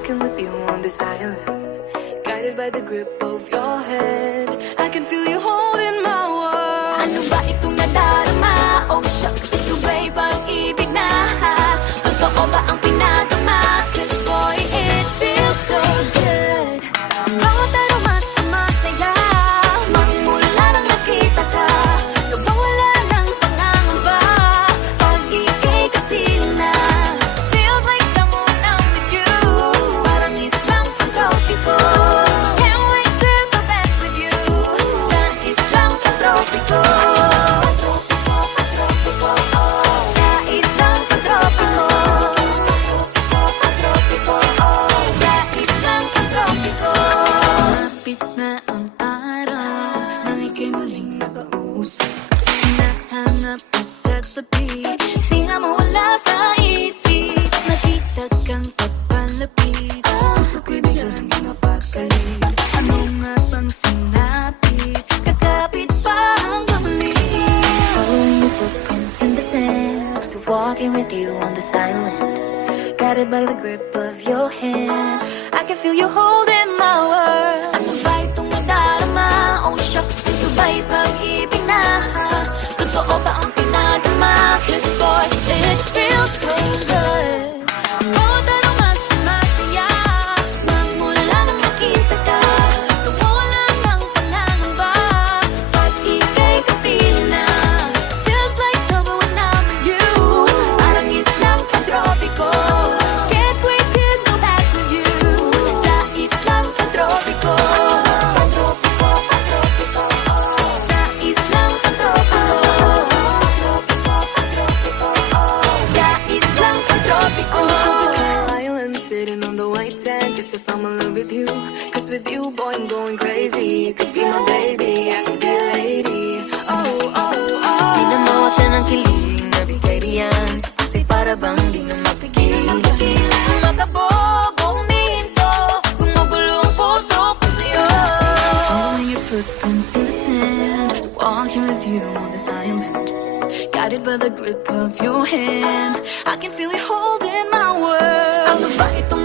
walking with you on this island, guided by the grip of your hand. I can feel you holding my world. Ano ba itong nadarama? Oh shucks, ito ba'y pag-ibig na? Totoo ba ang pinadama? 'Cause boy, it feels so good. Bawat aroma sumasaya, magmula nang nakita ka. Nawawala ng pangangamba, pag ika'y kapiling na. Feels like someone I'm with you, parang islang pagtropiko. Can't wait to go back with you, sa islang pagtropiko. Sa islang pagtropiko. Sa islang pagtropiko. Sumapit na ang araw, nang ika'y muling nakausap. Hinahanap ka sa tabi, di na mawala sa isip. Nakita kang papalapit, puso ko'y biglang napakalit. Ano nga bang sinapit, kakapit pa hanggang muli. Following your footprints in the sand, to walking with you on this island, guided by the grip of your hand. I can feel you holding my world. Ano ba itong nadarama? Oh shucks, ito ba'y pag-ibig na? Totoo ba ang pinadama? 'Cause boy, it feels so good. Bawat aroma sumasaya, magmula nang nakita ka. Nawawala ng pangangamba, pag ika'y kapiling na. Feels like summer when I'm with you, parang islang pagtropiko. Can't wait to go back with you, sa islang pagtropiko. Sa islang pagtropiko. Sa islang pagtropiko. Island sitting on the white sand, guess if I'm in love with you. 'Cause with you, boy, I'm going crazy. You could be my baby, I could be a lady. Oh, oh, oh. Di na mawala ng kilig na bigay riyan, kasi para bang di na mapigil. Makabog o huminto, gumugulo ang puso ko sa'yo. Following your footprints in the sand, walking with you on this island, guided by the grip of your hand. I can feel you holding my world. Ano ba itong